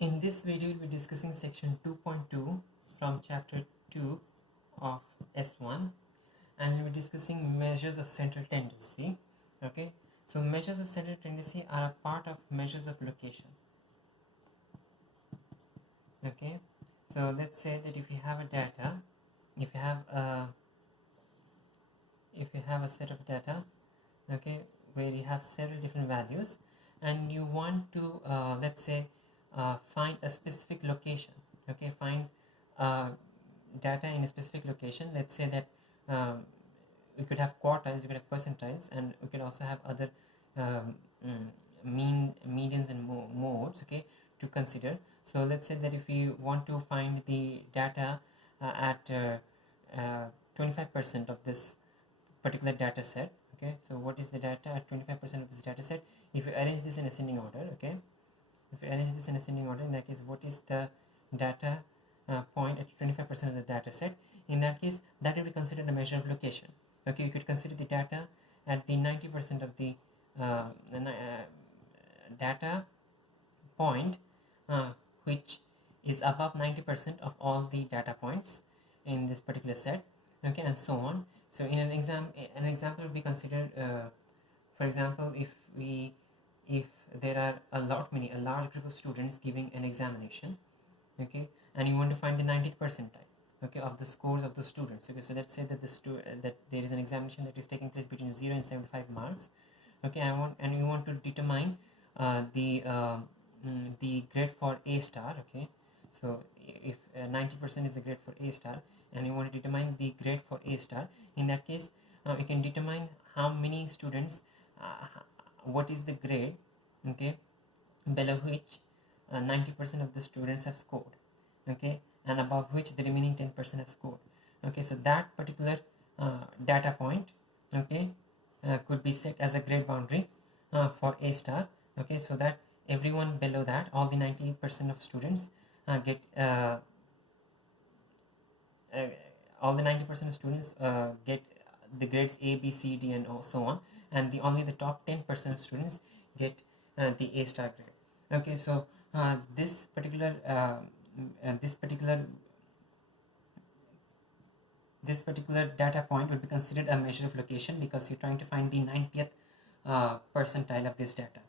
In this video, we'll be discussing section 2.2 from chapter 2 of S1, and we'll be discussing measures of central tendency. Okay, so measures of central tendency are a part of measures of location. Okay, so let's say that if you have a data, if you have a set of data, okay, where you have several different values, and you want to let's say find a specific location. Okay, find data in a specific location. Let's say that we could have quartiles, we could have percentiles, and we could also have other um, medians and modes, okay, to consider. So let's say that if you want to find the data at 25% of this particular data set, okay, so what is the data at 25% of this data set? If you arrange this in ascending order, okay, if you arrange this in ascending order, in that case, what is the data point at 25% of the data set? In that case, that will be considered a measure of location. Okay, you could consider the data at the 90% of the data point which is above 90% of all the data points in this particular set, okay, and so on. So in an example will be considered, for example, if there are a large group of students giving an examination, okay, and you want to find the 90th percentile, okay, of the scores of the students. Okay, so let's say that that there is an examination that is taking place between 0 and 75 marks, okay, you want to determine the grade for A star, okay. So if 90% is the grade for A star, and you want to determine the grade for A star, in that case you can determine how many students, what is the grade, okay, below which 90% of the students have scored, okay, and above which the remaining 10% have scored. Okay, so that particular data point, okay, could be set as a grade boundary for A star, okay, so that everyone below that, all the 90% of students get all the 90% of students get the grades A, B, C, D, and so on, and only the top 10% of students get the A star grade. Okay, so this particular data point would be considered a measure of location, because you're trying to find the 90th percentile of this data.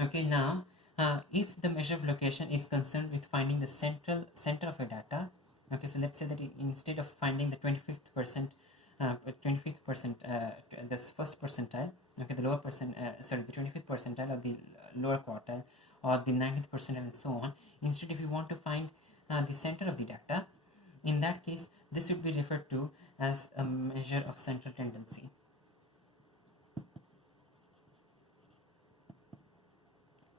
Okay, now if the measure of location is concerned with finding the center of your data, okay, so let's say that instead of finding the 25th percent, this first percentile, okay, the lower percent, the 25th percentile, or the lower quartile, or the 90th percentile, and so on, instead, if you want to find the center of the data, in that case, this would be referred to as a measure of central tendency.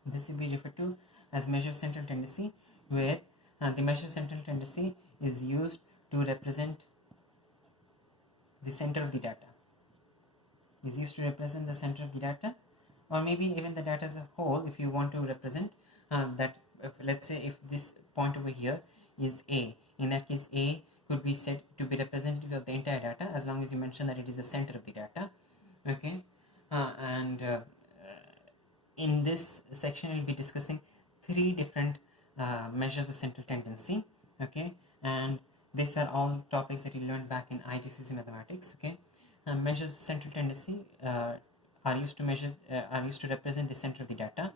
This will be referred to as measure of central tendency, where the measure of central tendency is used to represent the center of the data. Is used to represent the center of the data, or maybe even the data as a whole. If you want to represent that, let's say if this point over here is A, in that case A could be said to be representative of the entire data, as long as you mention that it is the center of the data. Okay, in this section we'll be discussing 3 different measures of central tendency, okay, and these are all topics that you learned back in IGCSE mathematics. Okay, measures of central tendency are used to represent the center of the data.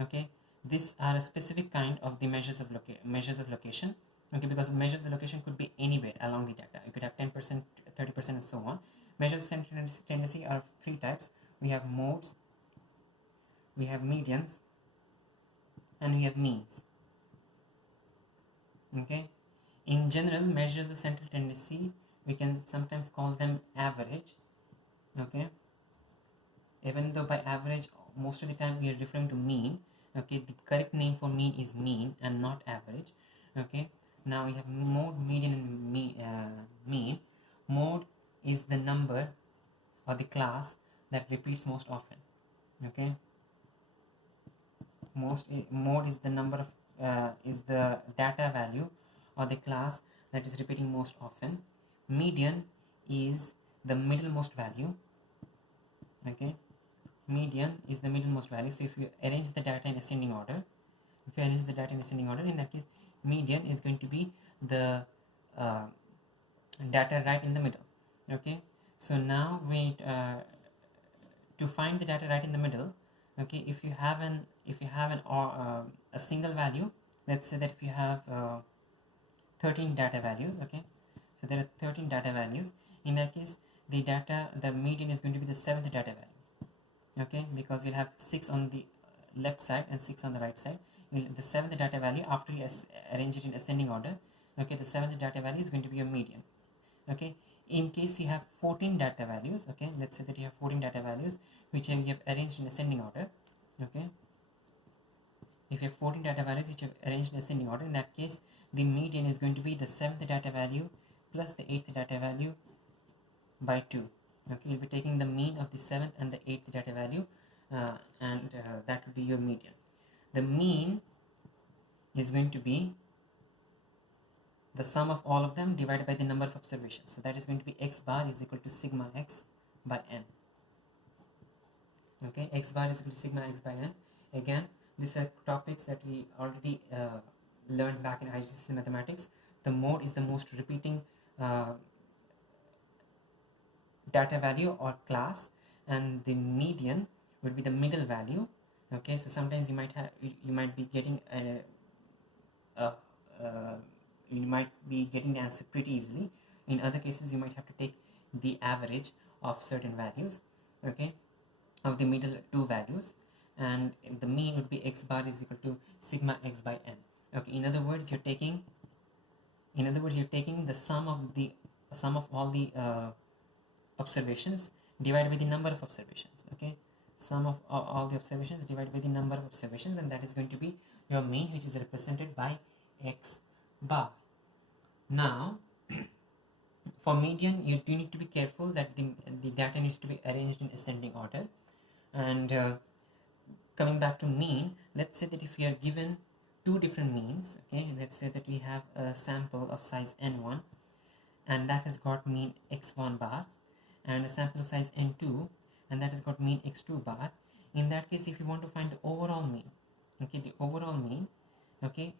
Okay, these are a specific kind of the measures of location. Okay, because measures of location could be anywhere along the data. You could have 10%, 30%, and so on. Measures of central tendency are of 3 types. We have modes, we have medians, and we have means. Okay, in general, measures of central tendency, we can sometimes call them average. Okay, even though by average most of the time we are referring to mean. Okay, the correct name for mean is mean and not average. Okay, now we have mode, median, and mean. Mode is the number or the class that repeats most often. Okay, mode is the number of is the data value or the class that is repeating most often. Median is the middlemost value. Okay, median is the middlemost value. So if you arrange the data in ascending order, if you arrange the data in ascending order, in that case median is going to be the data right in the middle. Okay, so now we to find the data right in the middle, okay, if you have a single value, let's say that if you have 13 data values, okay, so there are 13 data values. In that case, the median is going to be the 7th data value, okay, because you'll have 6 on the left side and 6 on the right side. The 7th data value, after you arrange it in ascending order, okay, the 7th data value is going to be your median. Okay, in case you have 14 data values, okay, let's say that you have 14 data values which you have arranged in ascending order, okay, if you have 14 data values which you have arranged in ascending order, in that case the median is going to be the 7th data value plus the 8th data value by 2. Okay, you'll be taking the mean of the 7th and the 8th data value, and that will be your median. The mean is going to be the sum of all of them divided by the number of observations. So that is going to be x bar is equal to sigma x by n. Okay, x bar is equal to sigma x by n. Again, these are topics that we already learned back in IGCSE mathematics. The mode is the most repeating data value or class, and the median would be the middle value. Okay, so sometimes you might be getting you might be getting the answer pretty easily. In other cases, you might have to take the average of certain values, okay, of the middle two values, and the mean would be x bar is equal to sigma x by n. Okay, in other words, you're taking the sum of all the observations divided by the number of observations. Okay, sum of all the observations divided by the number of observations, and that is going to be your mean, which is represented by x bar. Now for median, you do need to be careful that the data needs to be arranged in ascending order. And coming back to mean, let's say that if you are given two different means, okay, let's say that we have a sample of size n1 and that has got mean x1 bar, and a sample of size n2 and that has got mean x2 bar. In that case, if you want to find the overall mean, okay, the overall mean, okay,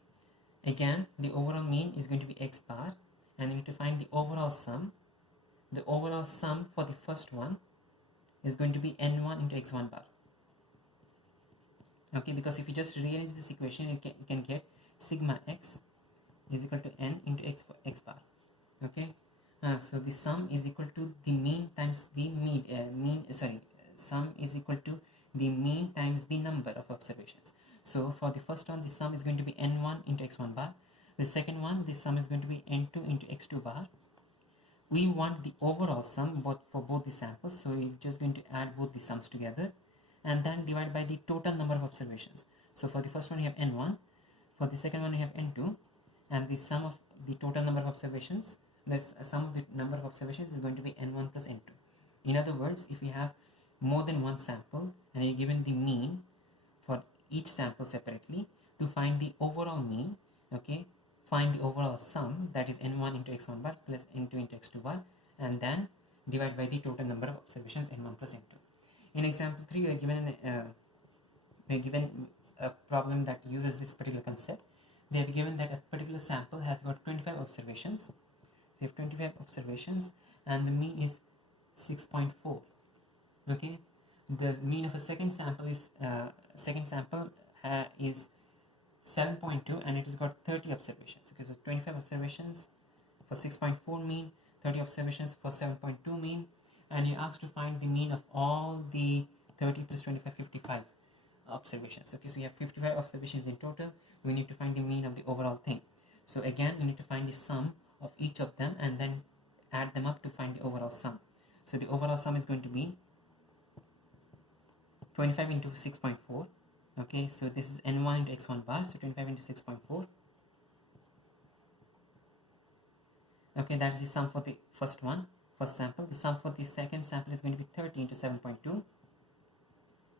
again the overall mean is going to be x bar, and you need to find the overall sum. The overall sum for the first one is going to be n1 into x1 bar. Okay, because if you just rearrange this equation, you can get sigma x is equal to n into x bar. Okay, so the sum is equal to the mean times the sum is equal to the mean times the number of observations. So for the first one, the sum is going to be n1 into x1 bar. The second one, the sum is going to be n2 into x2 bar. We want the overall sum for both the samples, so you're just going to add both the sums together and then divide by the total number of observations. So for the first one you have n1, for the second one you have n2, and the sum of the total number of observations, the sum of the number of observations is going to be n1 plus n2. In other words, if you have more than one sample and you're given the mean for each sample separately, to find the overall mean, okay, find the overall sum, that is n1 into x1 bar plus n2 into x2 bar, and then divide by the total number of observations n1 plus n2. In example 3, we are given a problem that uses this particular concept. They have given that a particular sample has got 25 observations. So you have 25 observations and the mean is 6.4. Okay, the mean of a second sample is 7.2 and it has got 30 observations. Okay, so 25 observations for 6.4 mean, 30 observations for 7.2 mean, and you're asked to find the mean of all the 30 plus 25, 55 observations. Okay, so you have 55 observations in total. We need to find the mean of the overall thing. So again, we need to find the sum of each of them and then add them up to find the overall sum. So the overall sum is going to be 25 into 6.4. Okay, so this is n1 into x1 bar, so 25 into 6.4. Okay, that is the sum for the first sample. The sum for the second sample is going to be 30 into 7.2,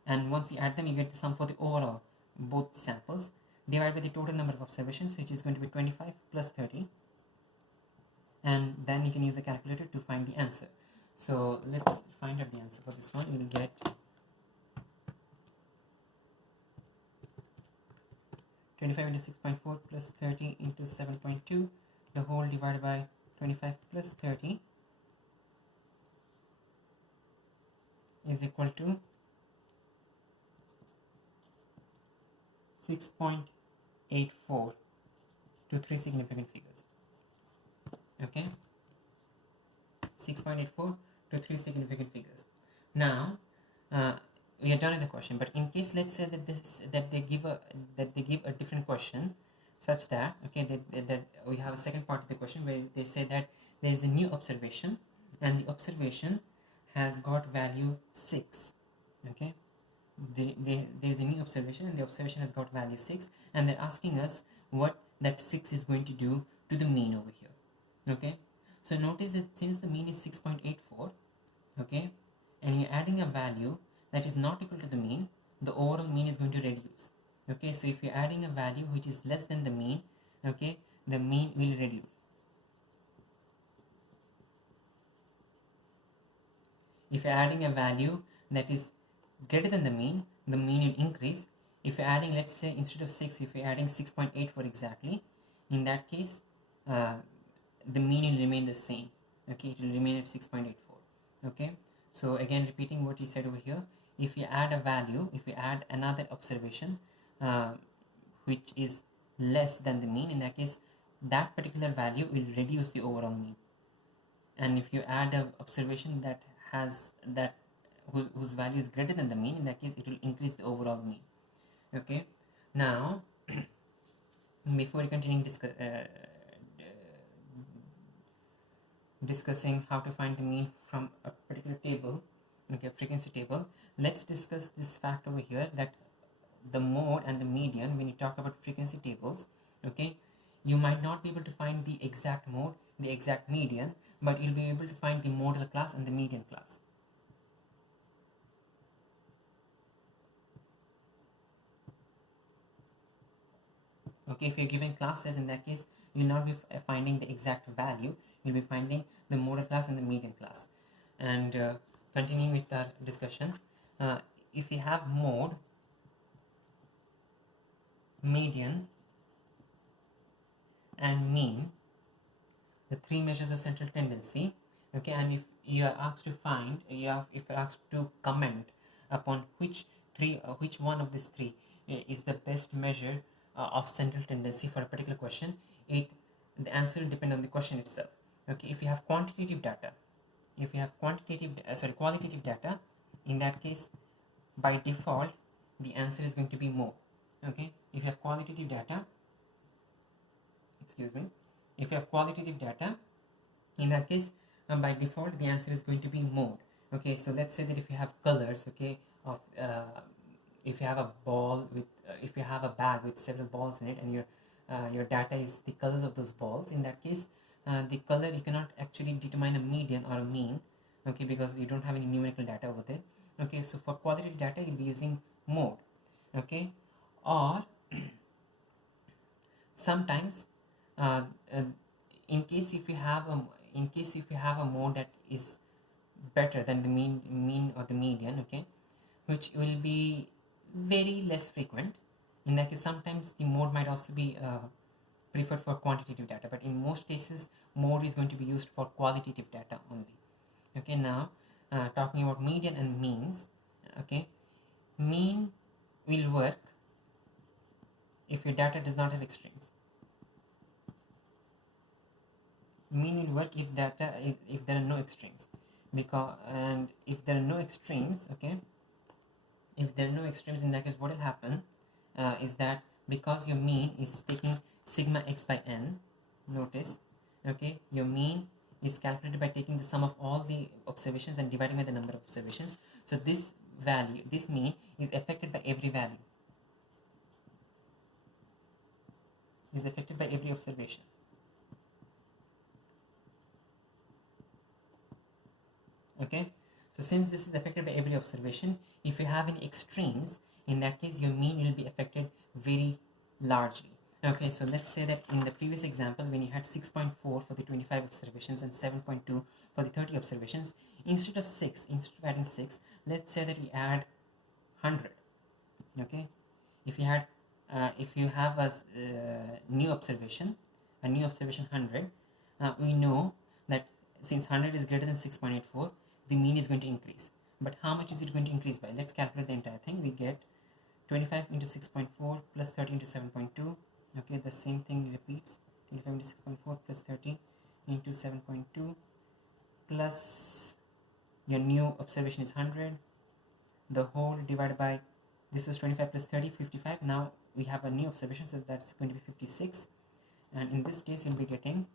and once you add them, you get the sum for the overall both samples divided by the total number of observations, which is going to be 25 plus 30, and then you can use a calculator to find the answer. So let's find out the answer for this one. You will get 25 into 6.4 plus 30 into 7.2, the whole divided by 25 plus 30 is equal to 6.84 to three significant figures. Okay, 6.84 to three significant figures. Now we are done with the question, but in case let's say that they give a different question, such that that we have a second part of the question where they say that there is a new observation and the observation has got value 6. Okay, there is a new observation and the observation has got value 6, and they're asking us what that 6 is going to do to the mean over here. Okay, so notice that since the mean is 6.84, okay, and you're adding a value that is not equal to the mean, the overall mean is going to reduce. Okay, so if you're adding a value which is less than the mean, okay, the mean will reduce. If you're adding a value that is greater than the mean will increase. If you're adding, let's say instead of 6, if you're adding 6.84 exactly, in that case the mean will remain the same. Okay, it will remain at 6.84. okay, so again repeating what he said over here, if you add a value, if you add another observation which is less than the mean, in that case that particular value will reduce the overall mean. And if you add an observation that has whose value is greater than the mean, in that case it will increase the overall mean. Okay, now before continuing discussing how to find the mean from a particular table, okay, frequency table, let's discuss this fact over here, that the mode and the median, when you talk about frequency tables, okay, you might not be able to find the exact mode, the exact median, but you'll be able to find the modal class and the median class. Okay, if you're given classes, in that case you'll not be finding the exact value, you'll be finding the modal class and the median class. And continuing with our discussion, if you have mode, median and mean, the three measures of central tendency, okay, and if you are asked to find, if you're asked to comment upon which one of these three is the best measure of central tendency for a particular question, the answer will depend on the question itself. Okay, if you have qualitative data, in that case by default the answer is going to be mode. Okay, if you have qualitative data, in that case by default the answer is going to be mode. Okay, so let's say that if you have colors, okay, of if you have a ball with if you have a bag with several balls in it, and your data is the colors of those balls, in that case the color, you cannot actually determine a median or a mean, okay, because you don't have any numerical data over there. Okay, so for qualitative data you'll be using mode. Okay, or sometimes in case if you have a mode that is better than the mean or the median, okay, which will be very less frequent, in that case sometimes the mode might also be preferred for quantitative data, but in most cases mode is going to be used for qualitative data only. Okay, now talking about median and means, okay, mean will work if your data does not have extremes. Mean will work if there are no extremes, and if there are no extremes, okay, if there are no extremes, in that case what will happen is that because your mean is taking sigma x by n, notice, okay, your mean is calculated by taking the sum of all the observations and dividing by the number of observations. So this mean is affected by every value, is affected by every observation. Okay, so since this is affected by every observation, if you have any extremes, in that case your mean will be affected very largely. Okay, so let's say that in the previous example, when you had 6.4 for the 25 observations and 7.2 for the 30 observations, instead of adding 6, let's say that you add 100. Okay, if you had if you have a new observation 100, we know that since 100 is greater than 6.84, the mean is going to increase. But how much is it going to increase by? Let's calculate the entire thing. We get 25 into 6.4 plus 30 into 7.2. Okay, the same thing repeats. 25 into 6.4 plus 30 into 7.2 plus your new observation is 100. The whole divided by, this was 25 plus 30, 55. Now we have a new observation, so that's going to be 56. And in this case, you'll be getting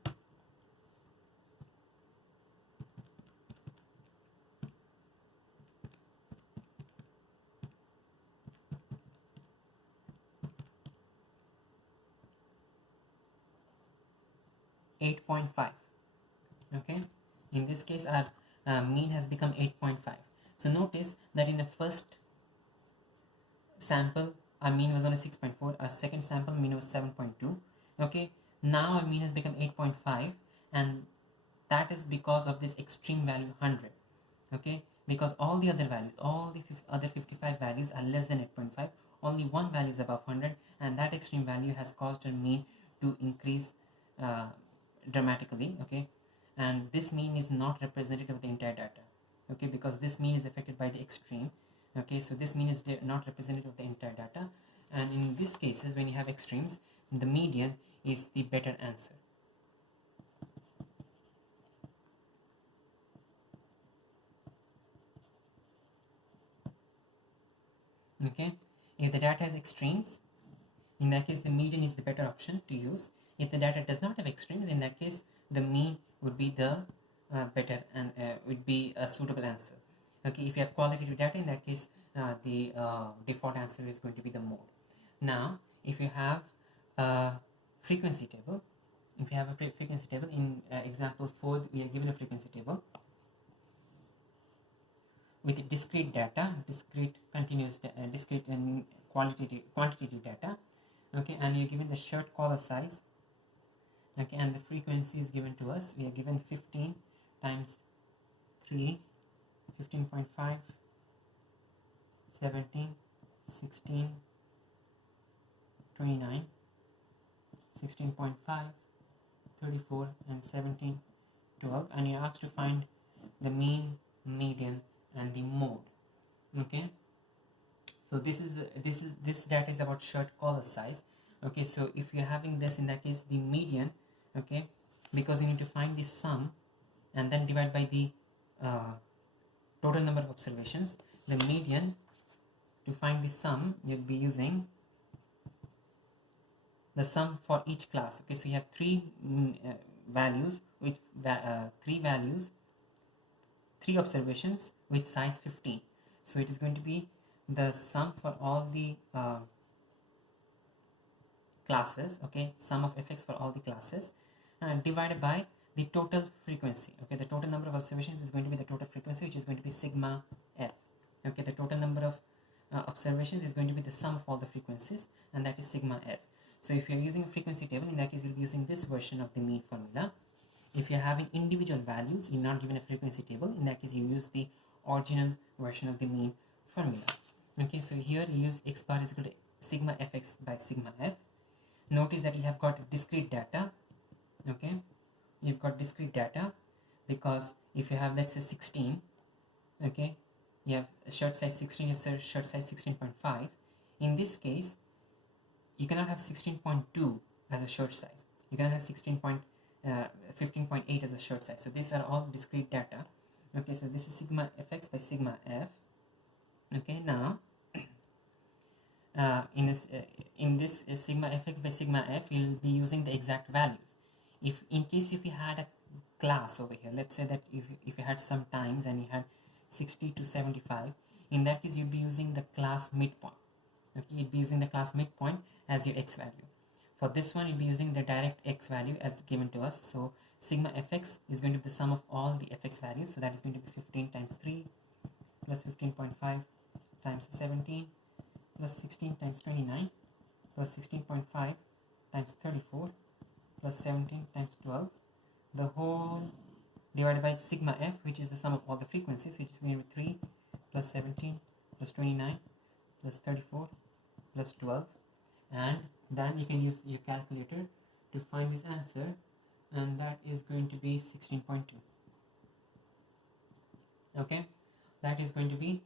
8.5. Okay, in this case our mean has become 8.5. So notice that in the first sample our mean was only 6.4, our second sample mean was 7.2. okay, now our mean has become 8.5, and that is because of this extreme value 100. okay, because all the other values, all the other 55 values are less than 8.5, only one value is above 100, and that extreme value has caused a mean to increase dramatically. okay, and this mean is not representative of the entire data, okay, because this mean is affected by the extreme. okay, so this mean is not representative of the entire data, and in these cases when you have extremes, the median is the better answer. okay, if the data has extremes, in that case the median is the better option to use. If the data does not have extremes, in that case the mean would be the better and would be a suitable answer. okay, if you have qualitative data, in that case the default answer is going to be the mode. Now if you have a frequency table, in example 4 we are given a frequency table with discrete data, discrete continuous discrete and quantitative data. okay, and you're given the shirt collar size. okay, and the frequency is given to us. We are given 15 times 3, 15.5, 17, 16, 29, 16.5, 34, and 17, 12, and you're asked to find the mean, median, and the mode. okay, so this data is about shirt collar size. okay, so if you're having this, in that case the median, okay, because you need to find the sum and then divide by the total number of observations, the median, to find the sum you'll be using the sum for each class. okay, so you have three values with three observations with size 15, so it is going to be the sum for all the classes. okay, sum of fx for all the classes, and divided by the total frequency. okay, the total number of observations is going to be the total frequency, which is going to be sigma f. okay, the total number of observations is going to be the sum of all the frequencies, and that is sigma f. So if you're using a frequency table, in that case you'll be using this version of the mean formula. If you're having individual values, you're not given a frequency table, in that case you use the original version of the mean formula. okay, so here you use x bar is equal to sigma fx by sigma f. Notice that you have got discrete data. okay, you've got discrete data because if you have, let's say 16, okay, you have shirt size 16, you have shirt size 16.5. in this case you cannot have 16.2 as a shirt size, you cannot have 15.8 as a shirt size. So these are all discrete data. okay, so this is sigma fx by sigma f. okay, now in this sigma fx by sigma f, you'll be using the exact values. If in case if you had a class over here, let's say that if you had some times and you had 60 to 75, in that case you'd be using the class midpoint. okay, you'd be using the class midpoint as your x value. For this one you'll be using the direct x value as given to us. So sigma fx is going to be the sum of all the fx values, so that is going to be 15 times 3 plus 15.5 times 17 plus 16 times 29 plus 16.5 times 34 plus 17 times 12, the whole divided by sigma f, which is the sum of all the frequencies, which is going to be 3 plus 17 plus 29 plus 34 plus 12, and then you can use your calculator to find this answer, and that is going to be 16.2. okay, that is going to be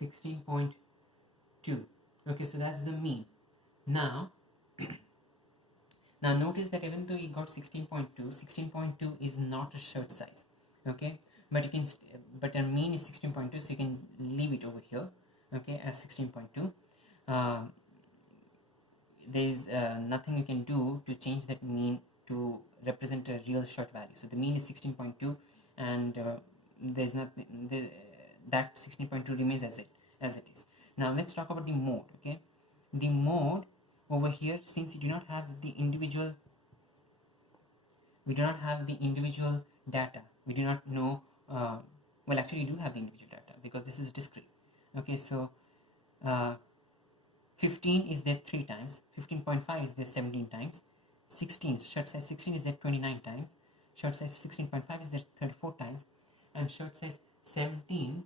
16.2. okay, so that's the mean. Now now notice that even though you got 16.2 is not a shirt size, okay, but you can but a mean is 16.2, so you can leave it over here, okay, as 16.2. There is nothing you can do to change that mean to represent a real shirt value. So the mean is 16.2, and there's nothing that 16.2 remains as it is. Now let's talk about the mode. Okay, the mode over here, since we do not have the individual data, we do not know, well, actually you do have the individual data because this is discrete. Okay, so 15 is there 3 times, 15.5 is there 17 times, 16, shirt size 16 is there 29 times, shirt size 16.5 is there 34 times, and shirt size 17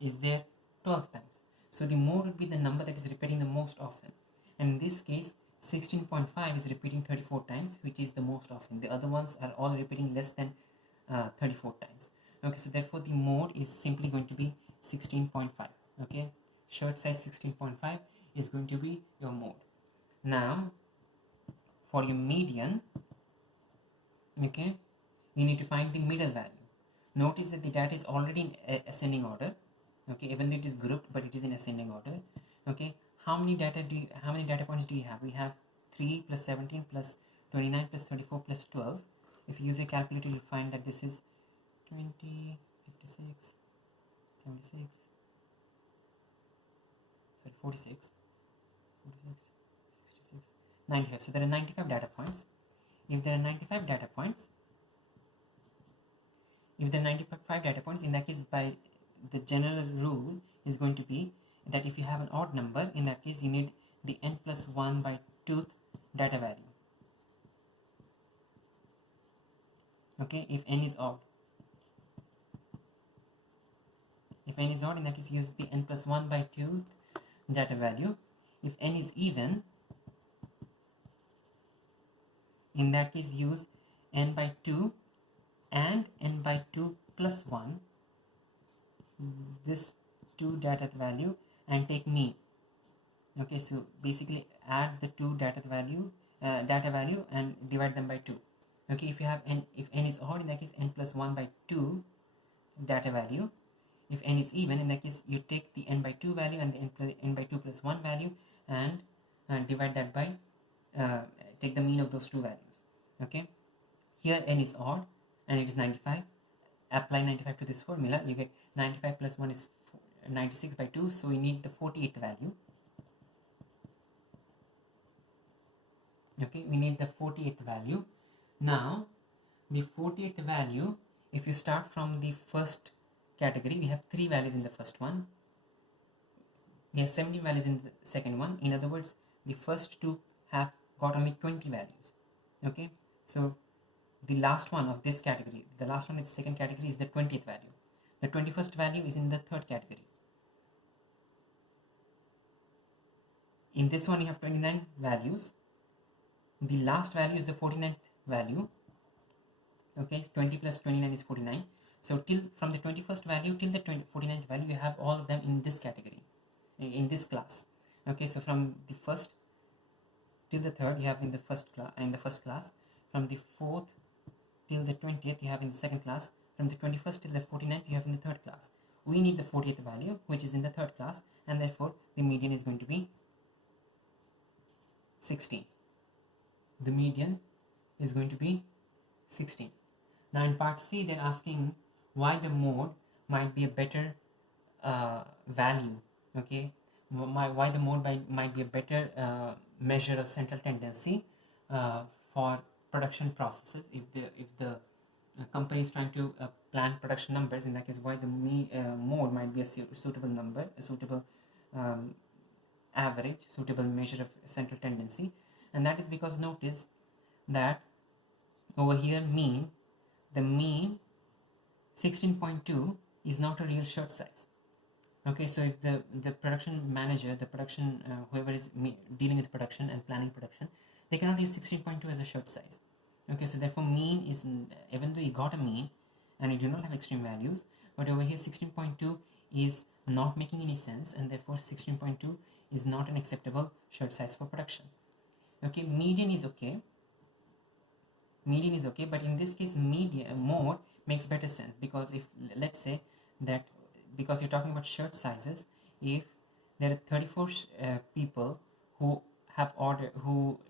is there 12 times. So the mode would be the number that is repeating the most often, and in this case 16.5 is repeating 34 times, which is the most often. The other ones are all repeating less than 34 times. Okay, so therefore the mode is simply going to be 16.5. okay, shirt size 16.5 is going to be your mode. Now for your median, okay, you need to find the middle value. Notice that the data is already in ascending order, okay, even though it is grouped, but it is in ascending order. Okay, how many data points do you have? We have 3 plus 17 plus 29 plus 34 plus 12. If you use a calculator, you'll find that this is 20, 56, 76, sorry, 46, 66, 95. So there are 95 data points. If there are 95 data points, in that case, by the general rule is going to be that if you have an odd number, in that case you need the n plus 1 by 2th data value. Okay, if n is odd, in that case use the n plus 1 by 2th data value. If n is even, in that case use n by 2 and n by 2 plus 1, this 2 data value, and take mean. Okay, so basically add the 2 data value and divide them by 2. Okay, if n is odd, in that case n plus 1 by 2 data value. If n is even, in that case you take the n by 2 value and the n by 2 plus 1 value and divide that by take the mean of those two values. Okay, here n is odd and it is 95. Apply 95 to this formula, you get 95 plus 1 is 96 by 2, so we need the 48th value. Okay, we need the 48th value. Now the 48th value, if you start from the first category, we have 3 values in the first one, we have 17 values in the second one. In other words, the first two have got only 20 values. Okay, so the last one of this category, the last one in the second category, is the 20th value. The 21st value is in the third category. In this one you have 29 values. The last value is the 49th value. Okay, 20 plus 29 is 49. So from the 21st value till the 49th value, you have all of them in this category, in this class. Okay, so from the first till the third you have in the first class. From the 4th till the 20th you have in the second class. From the 21st till the 49th you have in the third class. We need the 40th value, which is in the third class, and therefore the median is going to be 16. The median is going to be 16. Now in part C, they're asking why the mode might be a better value. Okay, why the mode might be a better measure of central tendency for production processes. If the company is trying to plan production numbers, in that case, why the mode might be a suitable number, a suitable average, suitable measure of central tendency. And that is because notice that over here the mean 16.2 is not a real shirt size. Okay, so if the production manager, the production whoever is dealing with production and planning production, they cannot use 16.2 as a shirt size. Okay, so therefore mean is, even though you got a mean and you do not have extreme values, but over here 16.2 is not making any sense, and therefore 16.2 is not an acceptable shirt size for production. Okay, median is okay, but in this case mode makes better sense, because if, let's say that, because you're talking about shirt sizes, if there are 34 people who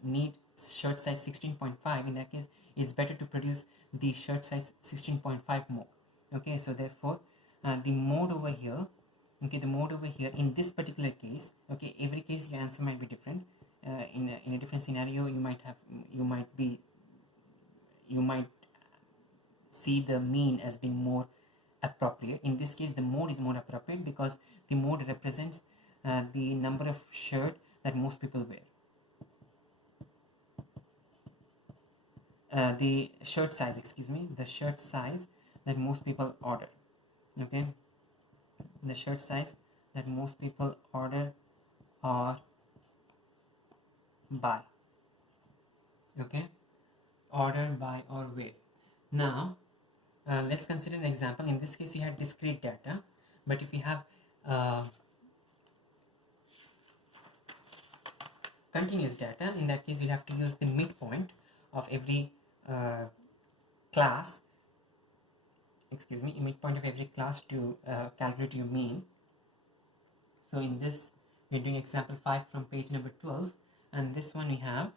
need shirt size 16.5, in that case it's better to produce the shirt size 16.5 more. Okay, so therefore the mode over here, in this particular case, okay, every case your answer might be different. In a different scenario, you might see the mean as being more appropriate. In this case, the mode is more appropriate because the mode represents the number of shirt that most people wear. The shirt size that most people order. Okay, the shirt size that most people order or buy. Okay, order, buy, or wear. Now let's consider an example. In this case, you have discrete data, but if you have continuous data, in that case you'll have to use the midpoint of every class to calculate your mean. So in this, we're doing example 5 from page number 12, and this one we have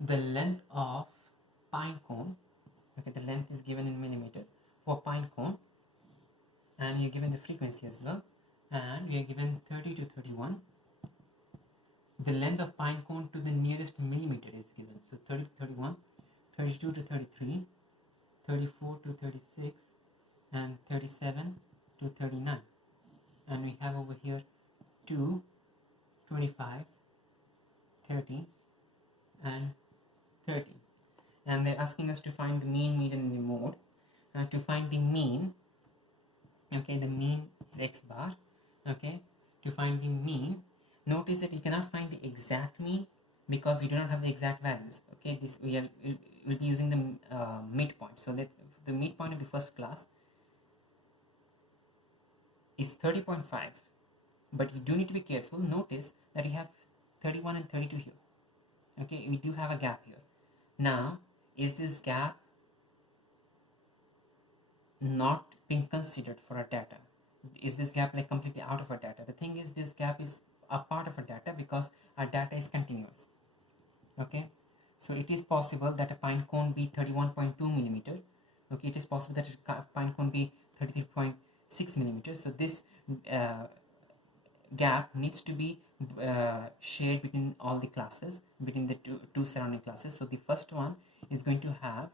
the length of pine cone. Okay, the length is given in millimeter for pine cone, and you're given the frequency as well, and we are given 30 to 31. The length of pine cone to the nearest millimeter is given, so 30 to 31, 32 to 33, 34 to 36, and 37 to 39. And we have over here 2, 25, 30, and 30. And they're asking us to find the mean, median, and the mode. To find the mean, okay, the mean is x bar. Okay, to find the mean, notice that you cannot find the exact mean because we do not have the exact values. Okay, this we'll be using the midpoint. So that the midpoint of the first class is 30.5, but you do need to be careful. Notice that you have 31 and 32 here. Okay, we do have a gap here. Now, is this gap not being considered for our data? Is this gap like completely out of our data? The thing is, this gap is a part of our data because our data is continuous. Okay, so it is possible that a pine cone be 31.2 millimeter. Okay, it is possible that a pine cone be 33.6 millimeters. So this gap needs to be shared between all the classes, between the two surrounding classes. So the first one is going to have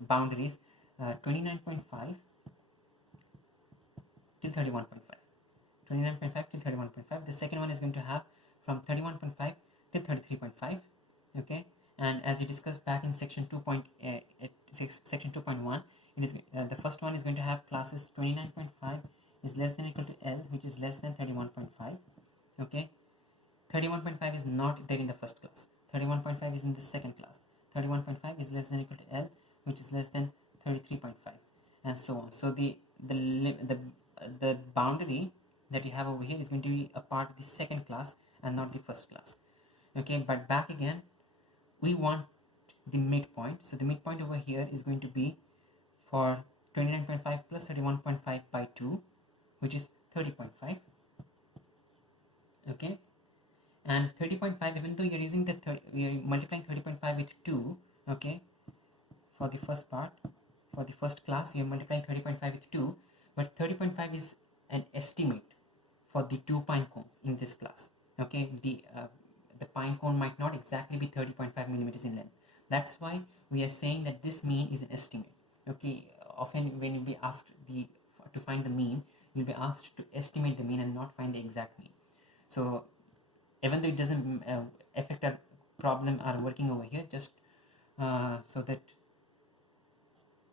boundaries 29.5 till 31.5. 29.5 till 31.5. The second one is going to have from 31.5 till 33.5. Okay, and as we discussed back in section 2.1, it is the first one is going to have classes 29.5 is less than or equal to L, which is less than 31.5. Okay, 31.5 is not there in the first class. 31.5 is in the second class. 31.5 is less than or equal to L, which is less than 33.5, and so on. So the boundary that you have over here is going to be a part of the second class and not the first class. Okay, but back again, we want the midpoint. So the midpoint over here is going to be for 29.5 plus 31.5 by 2, which is 30.5. Okay, and 30.5, even though you're using you're multiplying 30.5 with 2. Okay, for the first part, for the first class, you're multiplying 30.5 with 2, but 30.5 is an estimate for the 2 pine cones in this class. Okay, the pine cone might not exactly be 30.5 millimeters in length. That's why we are saying that this mean is an estimate. Okay, often when you'll be asked to find the mean, you'll be asked to estimate the mean and not find the exact mean. So even though it doesn't affect our problem, our working over here, just so that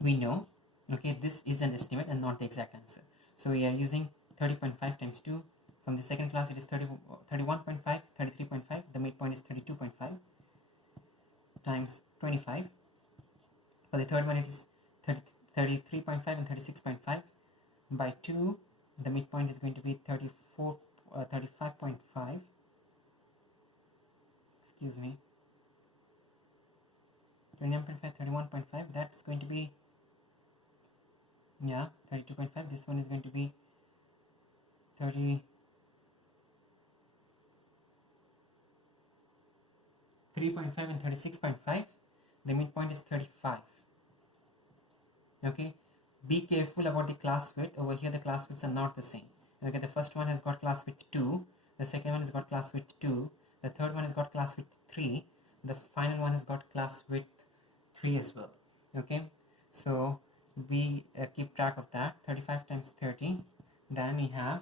we know, okay, this is an estimate and not the exact answer. So we are using 30.5 times 2. From the second class it is 31.5, 33.5. The midpoint is 32.5 times 25. For the third one it is 33.5 and 36.5 by 2. The midpoint is going to be 35.5. Excuse me. 29.5, 31.5. That's going to be, yeah, 32.5. This one is going to be 33.5 and 36.5. The midpoint is 35. Okay, be careful about the class width. Over here the class widths are not the same. Okay, the first one has got class width 2, the second one has got class width 2, the third one has got class width 3, the final one has got class width 3 as well. Okay, so we keep track of that. 35 times 30, then we have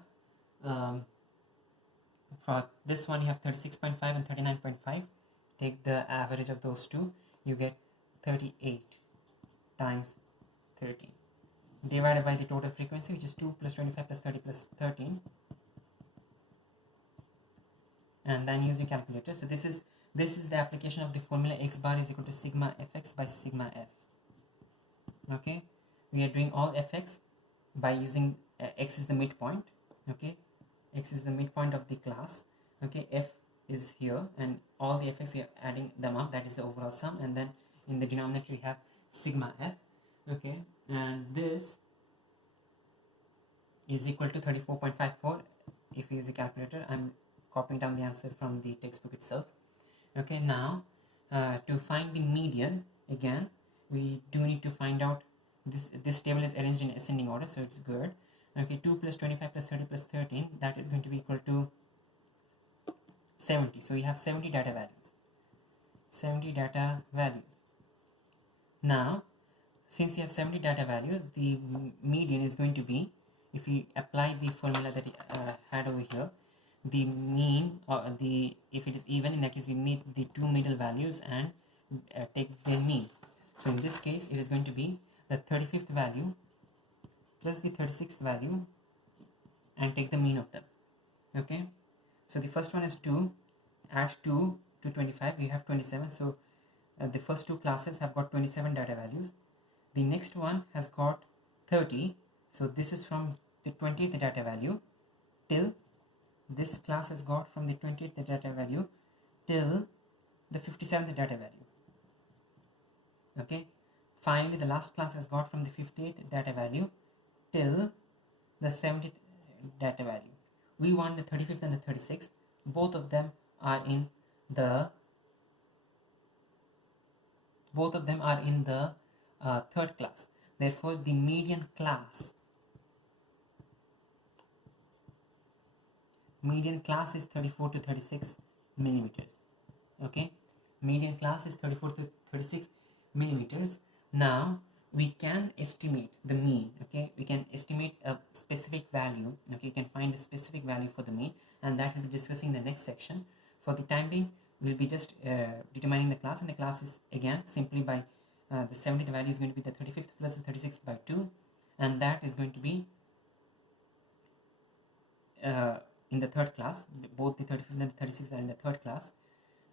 for this one you have 36.5 and 39.5. Take the average of those two, you get 38 times 30 divided by the total frequency, which is 2 plus 25 plus 30 plus 13, and then use your calculator. So this is the application of the formula x bar is equal to sigma fx by sigma f. Okay, we are doing all fx by using x is the midpoint. Okay, x is the midpoint of the class. Okay, f is here, and all the fx we are adding them up, that is the overall sum, and then in the denominator we have sigma f. Okay, and this is equal to 34.54. if you use a calculator. I'm copying down the answer from the textbook itself. Okay, now to find the median, again we do need to find out this table is arranged in ascending order, so it's good. Okay, 2 plus 25 plus 30 plus 13, that is going to be equal to 70. So we have 70 data values. 70 data values. Now, since we have 70 data values, the median is going to be, if we apply the formula that we had over here, the mean, or if it is even, in that case we need the two middle values and take their mean. So in this case, it is going to be the 35th value plus the 36th value and take the mean of them. Okay, so the first one is 2, add 2 to 25, we have 27. So the first two classes have got 27 data values. The next one has got 30, so this is from the 20th data value till this class has got from the 20th data value till the 57th data value. Okay, finally the last class has got from the 58th data value till the 70th data value. We want the 35th and the 36th. Both of them are in the third class. Therefore, the median class is 34 to 36 millimeters. Okay, median class is 34 to 36 millimeters. Now we can estimate the mean. Okay, we can estimate a specific value. Okay, you can find a specific value for the mean, and that we'll be discussing in the next section. For the time being, we'll be just determining the class, and the class is again simply by the 70th value is going to be the 35th plus the 36th by 2, and that is going to be in the third class. Both the 35th and the 36th are in the third class.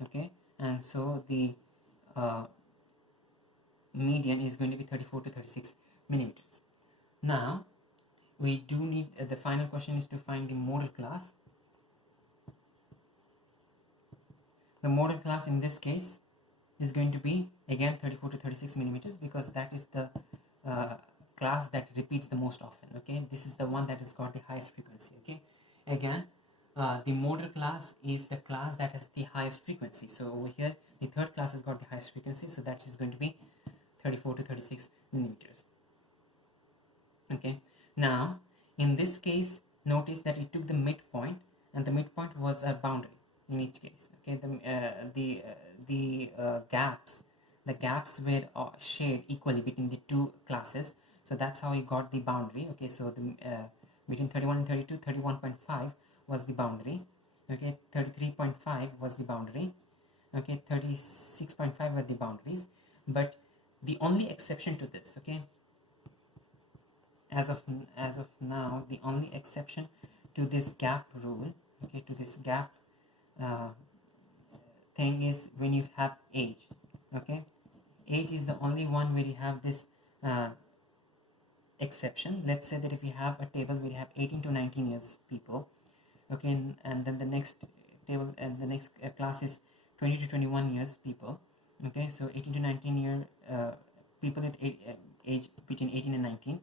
Okay, and so the median is going to be 34 to 36 millimeters. Now we do need the final question is to find the model class. The model class in this case is going to be again 34 to 36 millimeters, because that is the class that repeats the most often. Okay, this is the one that has got the highest frequency. Okay, again the model class is the class that has the highest frequency. So over here the third class has got the highest frequency, so that is going to be 34 to 36 millimeters. Okay, now in this case notice that we took the midpoint, and the midpoint was a boundary in each case. Okay, the gaps were shared equally between the two classes, so that's how we got the boundary. Okay, so the between 31 and 32, 31.5 was the boundary. Okay, 33.5 was the boundary. Okay, 36.5 were the boundaries. But the only exception to this, okay, as of now, the only exception to this gap rule, okay, to this gap uh, thing, is when you have age. Okay, age is the only one where you have this exception. Let's say that if you have a table where you have 18 to 19 years people, okay, and then the next table and the next class is 20 to 21 years people, okay, so 18 to 19 year people at age between 18 and 19,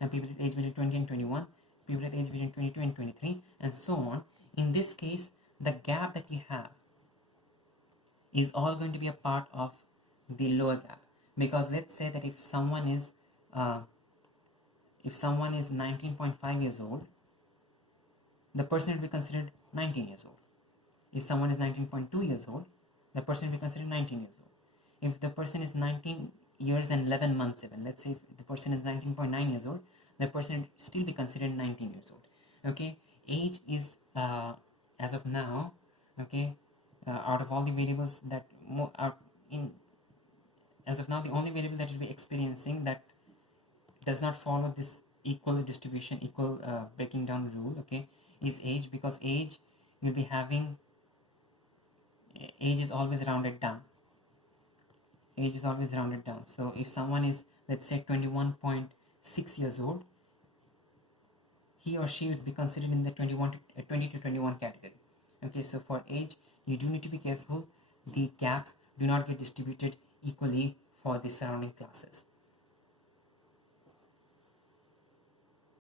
and people at age between 20 and 21, people at age between 22 and 23, and so on. In this case, the gap that you have is all going to be a part of the lower gap, because let's say that if someone is 19.5 years old, the person will be considered 19 years old. If someone is 19.2 years old, the person will be considered 19 years old. If the person is 19 years and 11 months even, let's say if the person is 19.9 years old, the person will still be considered 19 years old. Okay, age is as of now, okay, out of all the variables that are in, as of now, the only variable that will be experiencing that does not follow this equal distribution, equal breaking down rule, okay, is age, because age you'll be having, age is always rounded down. Age is always rounded down. So if someone is, let's say, 21.6 years old, he or she would be considered in the 20 to 21 category. Okay, so for age, you do need to be careful the gaps do not get distributed equally for the surrounding classes.